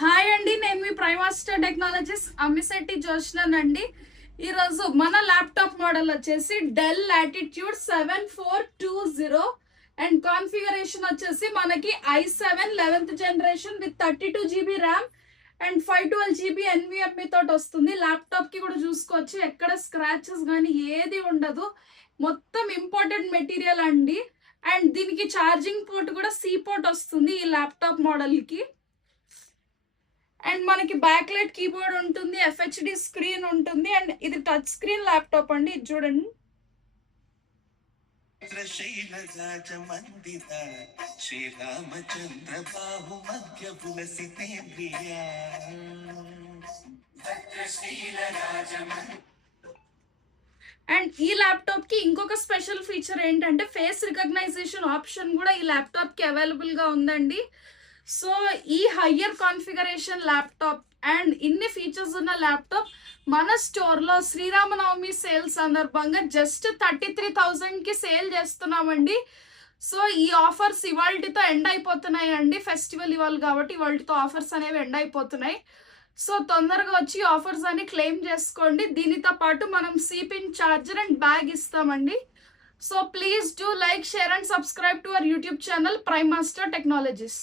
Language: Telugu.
హాయ్ అండి, నేను మీ ప్రైమాస్టర్ టెక్నాలజీస్ అమ్మిశెట్టి జోష్నండి. ఈరోజు మన ల్యాప్టాప్ మోడల్ వచ్చేసి డెల్ లాటిట్యూడ్ 7420 అండ్ కాన్ఫిగరేషన్ వచ్చేసి మనకి i7 11th generation with 32 GB RAM and 512 GB NVMe తోటి వస్తుంది. ల్యాప్టాప్ కి కూడా చూసుకోవచ్చు, ఎక్కడ స్క్రాచెస్ కానీ ఏది ఉండదు. మొత్తం ఇంపార్టెంట్ మెటీరియల్ అండి. అండ్ దీనికి ఛార్జింగ్ పోర్ట్ కూడా సి పోర్ట్ వస్తుంది ఈ ల్యాప్టాప్ మోడల్ కి. అండ్ మనకి బ్యాక్ లైట్ కీబోర్డ్ ఉంటుంది, FHD స్క్రీన్ ఉంటుంది. అండ్ ఇది టచ్ స్క్రీన్ ల్యాప్టాప్ అండి, ఇది చూడండి. అండ్ ఈ ల్యాప్టాప్ కి ఇంకొక స్పెషల్ ఫీచర్ ఏంటంటే ఫేస్ రికగ్నైజేషన్ ఆప్షన్ కూడా ఈ ల్యాప్టాప్ కి అవైలబుల్ గా ఉందండి. సో ఈ హయ్యర్ కాన్ఫిగరేషన్ ల్యాప్టాప్ అండ్ ఇన్ని ఫీచర్స్ ఉన్న ల్యాప్టాప్ మన స్టోర్లో శ్రీరామనవమి సేల్ సందర్భంగా జస్ట్ 33,000కి సేల్ చేస్తున్నామండి. సో ఈ ఆఫర్స్ ఇవాళతో ఎండ్ అయిపోతున్నాయి అండి. ఫెస్టివల్ ఇవాళ కాబట్టి ఇవాళతో ఆఫర్స్ అనేవి ఎండ్ అయిపోతున్నాయి. సో తొందరగా వచ్చి ఆఫర్స్ అని క్లెయిమ్ చేసుకోండి. దీనితో పాటు మనం సిపిన్ చార్జర్ అండ్ బ్యాగ్ ఇస్తామండి. So please do like, share and subscribe to our YouTube channel prime master technologies.